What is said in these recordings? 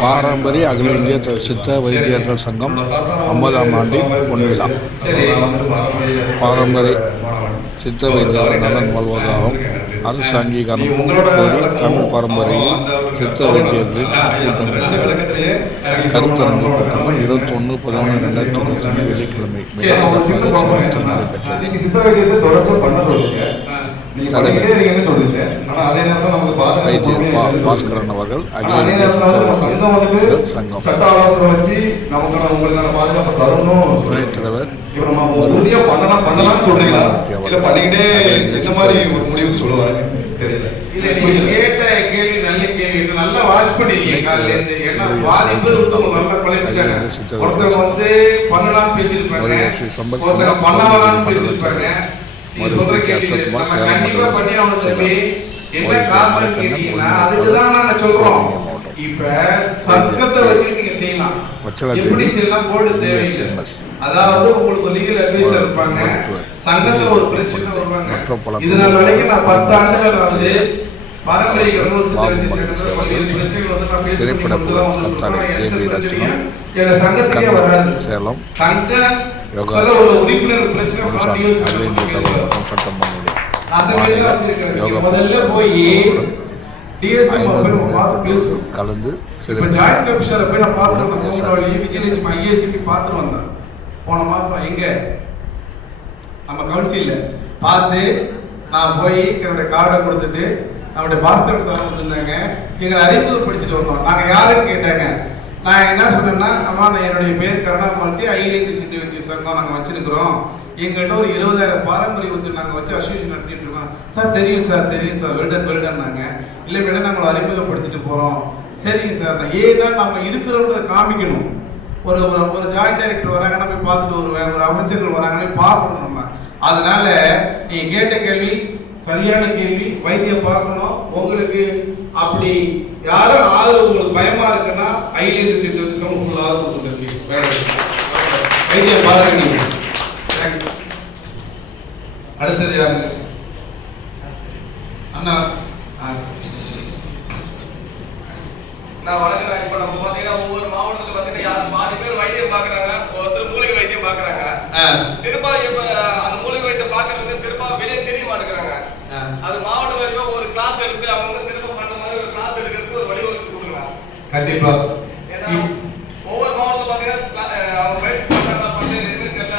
பாரம்பரிய அகில இந்திய சித்த வைத்தியர்கள் சங்கம் ஐம்பதாம் ஆண்டின் பொன்விழா. பாரம்பரிய சித்த வைத்தியர்கள் நலன் வாழ்வதாகவும் அரசு அங்கீகாரம் கோரி தமிழ் பாரம்பரிய சித்த வைத்தியர்களின் கூட்டம் கருத்தரங்கு கூட்டம் இருபத்தொன்று பதினொன்று ரெண்டாயிரத்தி இருபத்தி ஒன்று வெள்ளிக்கிழமை நடைபெற்றது. வைத்தியர் பா-. பாஸ்கரன் அவர்கள் நம்ம சங்கம் வந்துட்டு வைத்தியர்கள் சங்கம். சட்ட ஆலோசனை வச்சு நமக்கான உங்களுக்கான பாதுகாப்பு தரணும். துணைத் தலைவர் இப்ப நம்ம உறுதியா பண்ணலாம் பேசியிருப்பாங்க ஒருத்தவங்க பண்ணலாம்னு பேசியிருப்பாங்க. நீங்க சொல்ற கேள்வி நம்ம கண்டிப்பா பண்ணி ஆகணும் தம்பி என்ன காரணம் கேட்டீங்கன்னா அதுக்குதான் நாங்க சொல்றோம். இப்ப சங்கத்தை வச்சு நீங்க செய்யலாம். எப்படி செய்யலாம்? போர்டு தேவையில்லை. அதாவது உங்களுக்கு லீகல் அட்வைசர் இருப்பாங்க. சங்கத்துல ஒரு பிரச்சனை வருவாங்க. இது நாள் வரைக்கும் நான் பத்து ஆண்டுகள் வந்து பாரம்பரிய பிரச்சனைகள் நான் எங்க சங்கத்துக்கே வராது. சேலம். சங்க ஒரு உறுப்பினர் பிரச்சனை தான் முதல்ல போய் கலந்து ஜாயிண்ட் கமிஷனர் போய் நான் பார்த்து வந்தேன் Yes, sir. மூணு விஜயலட்சுமி ஐஏசிக்கு பார்த்து வந்தேன் போன மாசம் எங்க? நம்ம கவுன்சில்ல பார்த்து நான் போய் என்னோட கார்டை கொடுத்துட்டு நம்முடைய பாஸ்கர் சார் வந்திருந்தாங்க. எங்களை அறிமுகப்படுத்திட்டு வந்தோம். நாங்க யாருன்னு கேட்டாங்க. நான் என்ன சொன்னேன்னா அம்மா நான் என்னுடைய பேர் கருணாமூர்த்தி. ஐலேந்தி சித்தி வச்சு சங்கம் நாங்க வச்சிருக்கிறோம். எங்கள்கிட்ட ஒரு இருபதாயிரம் பாரம்பரிய வந்து நாங்கள் வச்சு அசோசியேஷன் நடத்திட்டு இருக்கோம். சார் தெரியும் சார் தெரியும் சார். வெல்டன் வெல்டன்னாங்க இல்லை மேடம் நாங்கள் அறிமுகப்படுத்திட்டு போகிறோம் சரிங்க சார். நான் ஏன்னா நம்ம இருக்கிறவங்க காமிக்கணும். ஒரு ஒரு ஒரு ஜாயிண்ட் டைரக்டர் வராங்கன்னா போய் பார்த்துட்டு வருவேன். ஒரு அமைச்சர்கள் வராங்கன்னா பார்க்கணும் நம்ம. அதனால நீங்க கேட்ட கேள்வி சரியான கேள்வி வைத்தியம் பார்க்கணும். உங்களுக்கு அப்படி யாரும் ஆதரவு உங்களுக்கு பயமா இருக்குன்னா ஐலேந்து சேர்த்து வச்சு ஆதரவு கொடுக்குறது வைத்தியம் பாருங்க அடுத்தது யாருங்க அண்ணா. நான் வணக்கம் இப்ப நம்ம பாத்தீங்கன்னா ஒவ்வொரு மாவட்டத்துல பாத்தீங்கன்னா யார் பாதி பேர் வைத்தியம் பாக்குறாங்க ஒருத்தர் மூலிகை வைத்தியம் பாக்குறாங்க ஆ. சிறப்பா இப்ப அந்த மூலிகை வைத்தியம் பாக்குறது சிறப்பா வெளியே தெரிய மாட்டேங்கிறாங்க. அது மாவட்ட வரைக்கும் ஒரு கிளாஸ் எடுத்து அவங்க வந்து சிறப்பா பண்ண மாதிரி ஒரு கிளாஸ் எடுக்கிறதுக்கு ஒரு வழிவகுத்து கொடுக்கலாம் கண்டிப்பா. ஏன்னா ஒவ்வொரு மாவட்டத்துல அஹ் அவங்க பயிற்சி பண்றாங்களா பண்ணல எதுவுமே தெரியல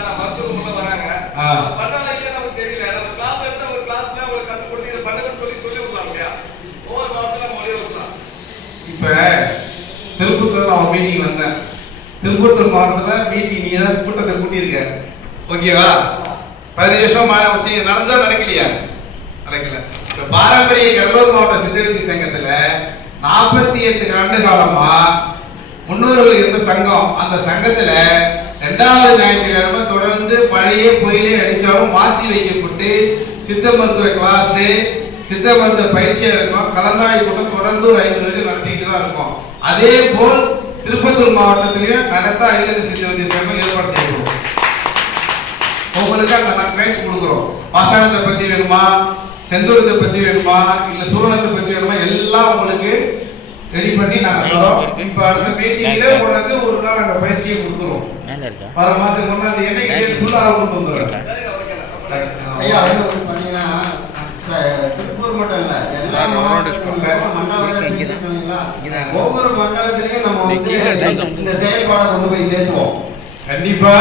வராங்க ஆ. அவங்க பண்ணாலும் இல்லையா நமக்கு தெரியல நம்ம கிளாஸ் எடுத்து ஒரு கிளாஸ்ல அவங்களுக்கு கத்து கொடுத்து இதை பண்ணுங்கன்னு சொல்லி சொல்லி விடலாம் இல்லையா ஒவ்வொரு மாவட்டத்துல நம்ம வழிவகுக்கலாம் இப்ப திருப்பத்தூர் அவன் மீட்டிங் வந்தேன். திருப்பத்தூர் மாவட்டத்தில் மீட்டிங் நீ தான் கூட்டத்தை கூட்டியிருக்க. ஓகேவா பதினஞ்சு வருஷம் மா- நடந்தா நடக்கலையா? நடக்கல. இப்போ பாரம்பரிய கடலூர் மாவட்ட சித்தவதி சங்கத்துல நாற்பத்தி எட்டு ஆண்டு காலமா முன்னோர்கள் இருந்த சங்கம். அந்த சங்கத்துல ரெண்டாவது ஞாயிற்றுக்கிழமை தொடர்ந்து பழைய புயலே அடித்தாலும் மாற்றி வைக்கப்பட்டு சித்த மருத்துவ கிளாஸு சித்த மருத்துவ பயிற்சியா இருக்கும். கலந்தாய்வு கூட்டம் தொடர்ந்து ஒரு ஐந்து வருஷம் நடத்திக்கிட்டு தான் இருக்கும். அதே போல் திருப்பத்தூர் மாவட்டத்திலையும் நடத்த ஐந்து சித்த வைத்திய சங்கம் ஏற்பாடு செய்யப்படும். உங்களுக்கு அங்க நாங்க பயிற்சி கொடுக்குறோம். பாஷாணத்தை பத்தி வேணுமா? செந்தூரத்தை பத்தி வேணுமா? இல்ல சூரணத்தை பத்தி வேணுமா? எல்லாம் உங்களுக்கு ரெடி பண்ணி நாங்க தரோம். இப்ப அடுத்த மீட்டிங்ல உனக்கு ஒரு நாள் நாங்க பயிற்சியை கொடுக்குறோம் வர மாசம் கொண்டாந்து என்னைக்கு ஃபுல்லா கொண்டு வந்துடுறோம் ஐயா அது வந்து பாத்தீங்கன்னா ச- திருப்பூர் மட்டும் இல்ல இங்கதான். இருக்கீங்களா? இங்கதான். ஒவ்வொரு மண்டலத்திலையும் நம்ம வந்து. இந்த செயல்பாடை கொண்டு போய் சேர்த்துவோம். கண்டிப்பா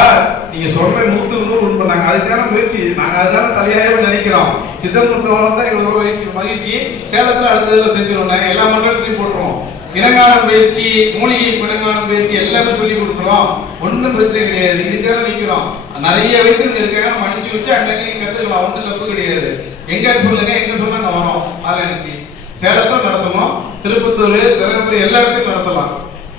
நீங்க சொல்ற நூத்துக்கு நூறு உண்மை. நாங்க அதுக்கான முயற்சி நாங்க அதுதான தலையாயமா நினைக்கிறோம். சித்தமருத்துவம் தான் எங்களுக்கு மகிழ்ச்சி. சேலத்துல அடுத்ததுல நாங்க எல்லா மண்டலத்திலையும் போட்டுருவோம். இனங்காலம் பயிற்சி மூலிகை இனங்காலம் பயிற்சி எல்லாமே சொல்லி கொடுத்துறோம் ஒண்ணும் பிரச்சனை கிடையாது. இதுக்காக நிக்கிறோம். நிறைய வைத்தியம் இருக்காங்க. நம்ம அனுப்பிச்சு வச்சு அங்கங்க நீங்க கத்துக்கலாம். ஒன்றும் தப்பு கிடையாது. எங்க சொல்லுங்க எங்க சொன்னா அங்க வரோம். அதை நினைச்சு சேலத்தில் நடத்தணும் திருப்பத்தூர் தருமபுரி எல்லா இடத்தையும் நடத்தலாம்.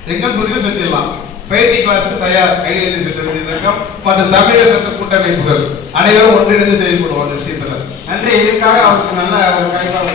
எங்கள் சொல்லி செஞ்சிடலாம். பயிற்சி கிளாஸுக்கு தயார். கையெழுத்து சித்தவதி சங்கம் மற்றும் தமிழக சட்ட கூட்டமைப்புகள். அனைவரும் ஒன்றிணைந்து செயல்படுவோம் அந்த விஷயத்துல. நன்றி. இதுக்காக அவருக்கு நல்ல ஒரு கைப்பாடு